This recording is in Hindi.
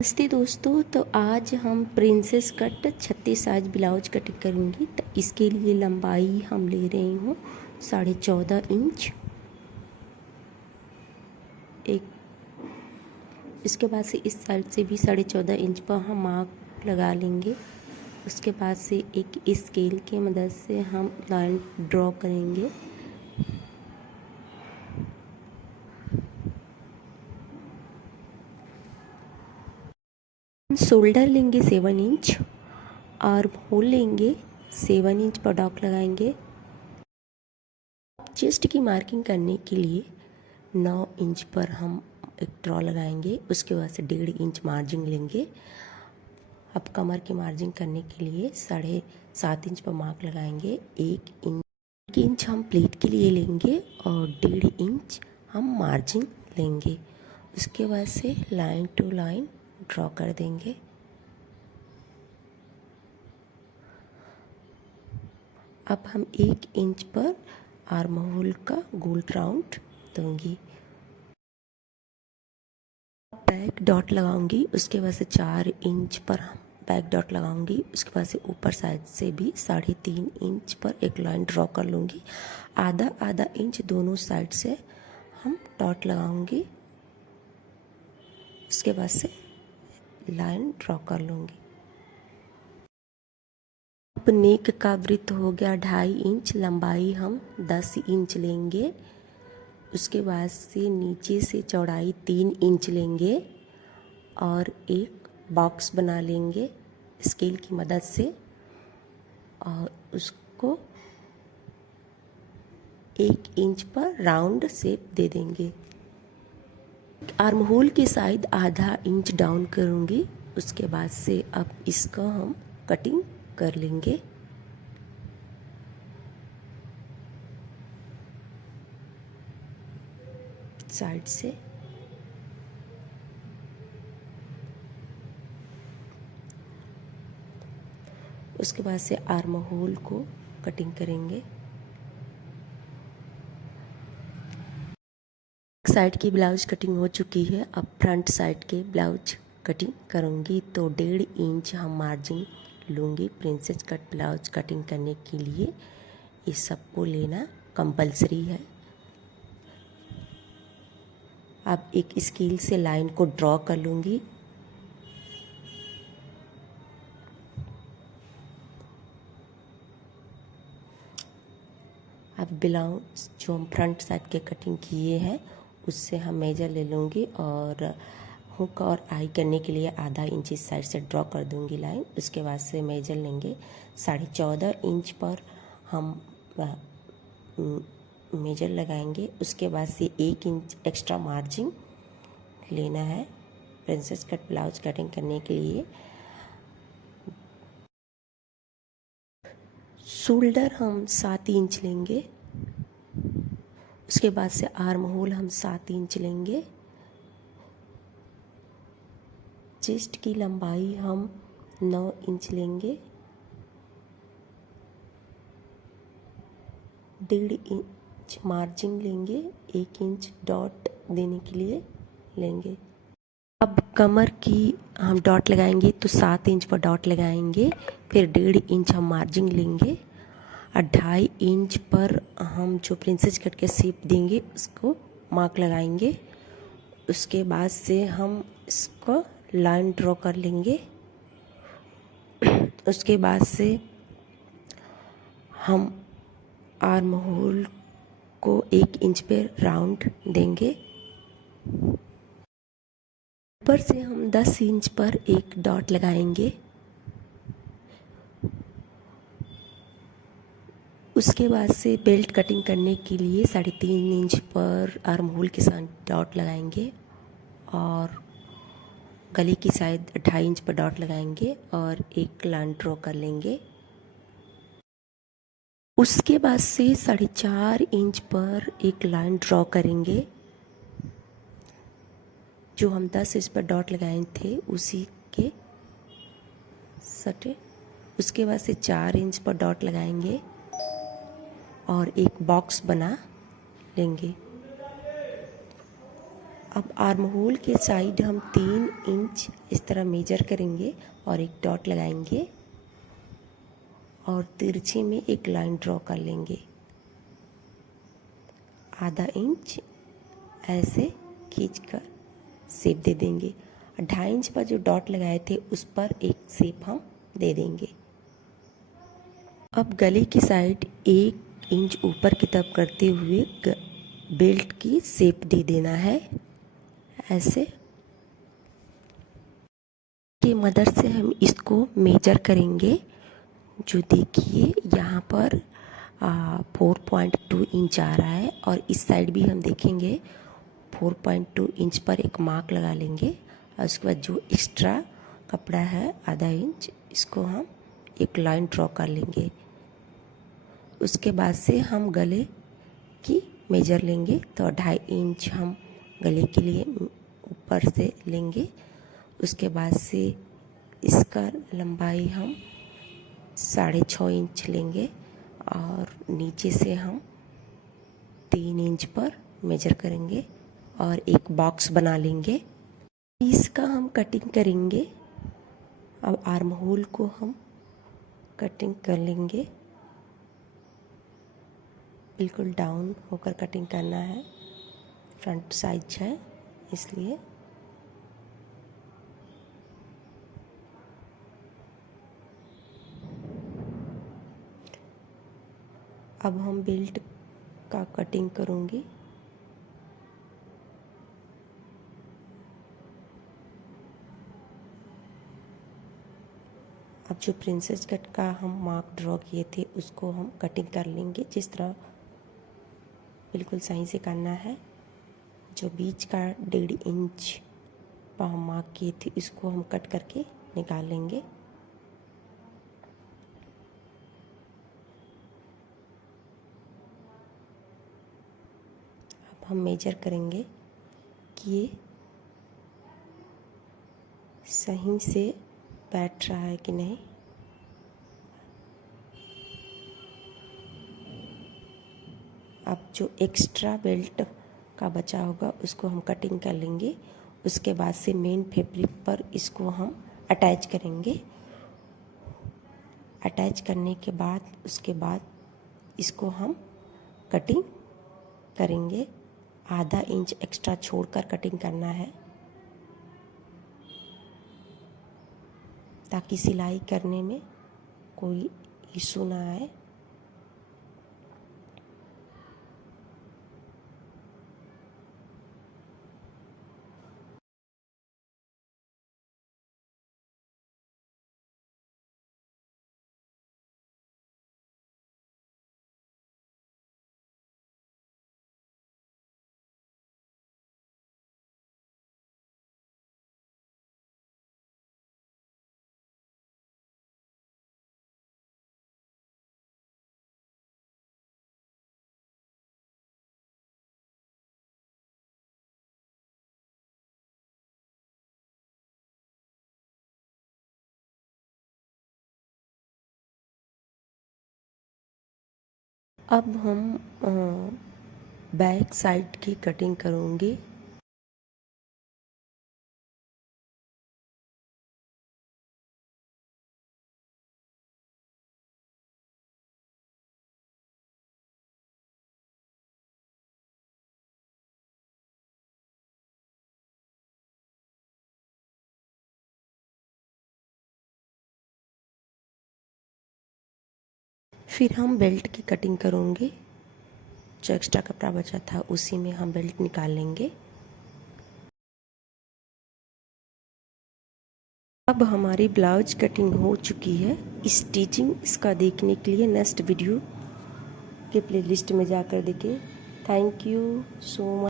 नमस्ते दोस्तों। तो आज हम princess cut 36 size blouse cutting करेंगे। तो इसके लिए लंबाई हम ले रही हूँ 14.5 इंच। इसके बाद से इस साइड से भी 14.5 इंच पर हम मार्क लगा लेंगे। उसके बाद से एक स्केल की मदद से हम लाइन ड्रॉ करेंगे। शोल्डर लेंगे 7 इंच और होल लेंगे 7 इंच पर डॉट लगाएंगे। चेस्ट की मार्किंग करने के लिए 9 इंच पर हम एक ड्रॉ लगाएंगे। उसके बाद से 1.5 इंच मार्जिन लेंगे। अब कमर की मार्जिन करने के लिए 7.5 इंच पर मार्क लगाएंगे। 1 इंच हम प्लेट के लिए लेंगे और 1.5 इंच हम मार्जिन लेंगे। उसके बाद से लाइन टू लाइन ड्रॉ कर देंगे। अब हम 1 इंच पर आर्म होल का गोल राउंड दूंगी। बैक डॉट लगाऊंगी। उसके बाद से 4 इंच पर हम बैक डॉट लगाऊंगी। उसके बाद से ऊपर साइड से भी 3.5 इंच पर एक लाइन ड्रॉ कर लूँगी। आधा इंच दोनों साइड से हम डॉट लगाऊंगी। उसके बाद से लाइन ड्रॉ कर लूँगी। अब नेक का वृत्त हो गया 2.5 इंच। लंबाई हम 10 इंच लेंगे। उसके बाद से नीचे से चौड़ाई 3 इंच लेंगे और एक बॉक्स बना लेंगे स्केल की मदद से और उसको 1 इंच पर राउंड शेप दे देंगे। आर्म होल की साइड आधा इंच डाउन करूँगी। उसके बाद से अब इसका हम कटिंग कर लेंगे। साइड से उसके बाद से आर्म होल को कटिंग करेंगे। साइड की ब्लाउज कटिंग हो चुकी है। अब फ्रंट साइड के ब्लाउज कटिंग करूँगी। तो 1.5 इंच हम मार्जिन लूँगी प्रिंसेस कट ब्लाउज कटिंग करने के लिए। इस सबको लेना कंपलसरी है। अब एक स्केल से लाइन को ड्रॉ कर लूँगी। अब ब्लाउज जो हम फ्रंट साइड के कटिंग किए हैं उससे हम मेजर ले लूँगी और हुक और आई करने के लिए आधा इंच इस साइड से ड्रॉ कर दूँगी लाइन। उसके बाद से मेजर लेंगे 14.5 इंच पर हम मेजर लगाएंगे। उसके बाद से 1 इंच एक्स्ट्रा मार्जिन लेना है प्रिंसेस कट ब्लाउज कटिंग करने के लिए। शोल्डर हम 7 इंच लेंगे। उसके बाद से आर्म होल हम 7 इंच लेंगे। चेस्ट की लंबाई हम 9 इंच लेंगे। 1.5 इंच मार्जिन लेंगे। 1 इंच डॉट देने के लिए लेंगे। अब कमर की हम डॉट लगाएंगे तो 7 इंच पर डॉट लगाएंगे। फिर 1.5 इंच हम मार्जिन लेंगे और 2.5 इंच पर हम जो प्रिंसेस कट के शेप देंगे उसको मार्क लगाएंगे। उसके बाद से हम इसको लाइन ड्रॉ कर लेंगे। उसके बाद से हम आर्म होल को 1 इंच पे राउंड देंगे। ऊपर से हम 10 इंच पर एक डॉट लगाएंगे। उसके बाद से बेल्ट कटिंग करने के लिए 3.5 इंच पर आर्म होल के साथ डॉट लगाएंगे और गले की साइड 2.5 इंच पर डॉट लगाएंगे और एक लाइन ड्रॉ कर लेंगे। उसके बाद से 4.5 इंच पर एक लाइन ड्रॉ करेंगे। जो हम 10 इंच पर डॉट लगाए थे उसी के सटे। उसके बाद से 4 इंच पर डॉट लगाएंगे और एक बॉक्स बना लेंगे। अब आर्म होल के साइड हम 3 इंच इस तरह मेजर करेंगे और एक डॉट लगाएंगे और तिरछे में एक लाइन ड्रॉ कर लेंगे। आधा इंच ऐसे खींचकर शेप दे देंगे। 2.5 इंच पर जो डॉट लगाए थे उस पर एक शेप हम दे देंगे। अब गले की साइड 1 इंच ऊपर की तरफ करते हुए बेल्ट की शेप दे देना है। ऐसे की मदद से हम इसको मेजर करेंगे। जो देखिए यहाँ पर 4.2 इंच आ रहा है और इस साइड भी हम देखेंगे 4.2 इंच पर एक मार्क लगा लेंगे और उसके बाद जो एक्स्ट्रा कपड़ा है आधा इंच, इसको हम एक लाइन ड्रॉ कर लेंगे। उसके बाद से हम गले की मेजर लेंगे तो 2.5 इंच हम गले के लिए ऊपर से लेंगे। उसके बाद से इसका लंबाई हम 6.5 इंच लेंगे और नीचे से हम 3 इंच पर मेजर करेंगे और एक बॉक्स बना लेंगे। इसका हम कटिंग करेंगे। अब आर्म होल को हम कटिंग कर लेंगे। बिल्कुल डाउन होकर कटिंग करना है, फ्रंट साइज है इसलिए। अब हम बेल्ट का कटिंग करूँगी। अब जो प्रिंसेस कट का हम मार्क ड्रॉ किए थे उसको हम कटिंग कर लेंगे। जिस तरह बिल्कुल सही से करना है। जो बीच का 1.5 इंच पर हम मार्क किए थे इसको हम कट करके निकाल लेंगे। अब हम मेजर करेंगे कि ये सही से बैठ रहा है कि नहीं। अब जो एक्स्ट्रा बेल्ट का बचा होगा उसको हम कटिंग कर लेंगे। उसके बाद से मेन फैब्रिक पर इसको हम अटैच करेंगे। अटैच करने के बाद उसके बाद इसको हम कटिंग करेंगे। आधा इंच एक्स्ट्रा छोड़कर कटिंग करना है ताकि सिलाई करने में कोई इशू ना आए। अब हम बैक साइड की कटिंग करूँगी। फिर हम बेल्ट की कटिंग करूँगी। जो एक्स्ट्रा कपड़ा बचा था उसी में हम बेल्ट निकाल लेंगे। अब हमारी ब्लाउज कटिंग हो चुकी है। स्टिचिंग इसका देखने के लिए नेक्स्ट वीडियो के प्लेलिस्ट में जाकर देखें। Thank you so much.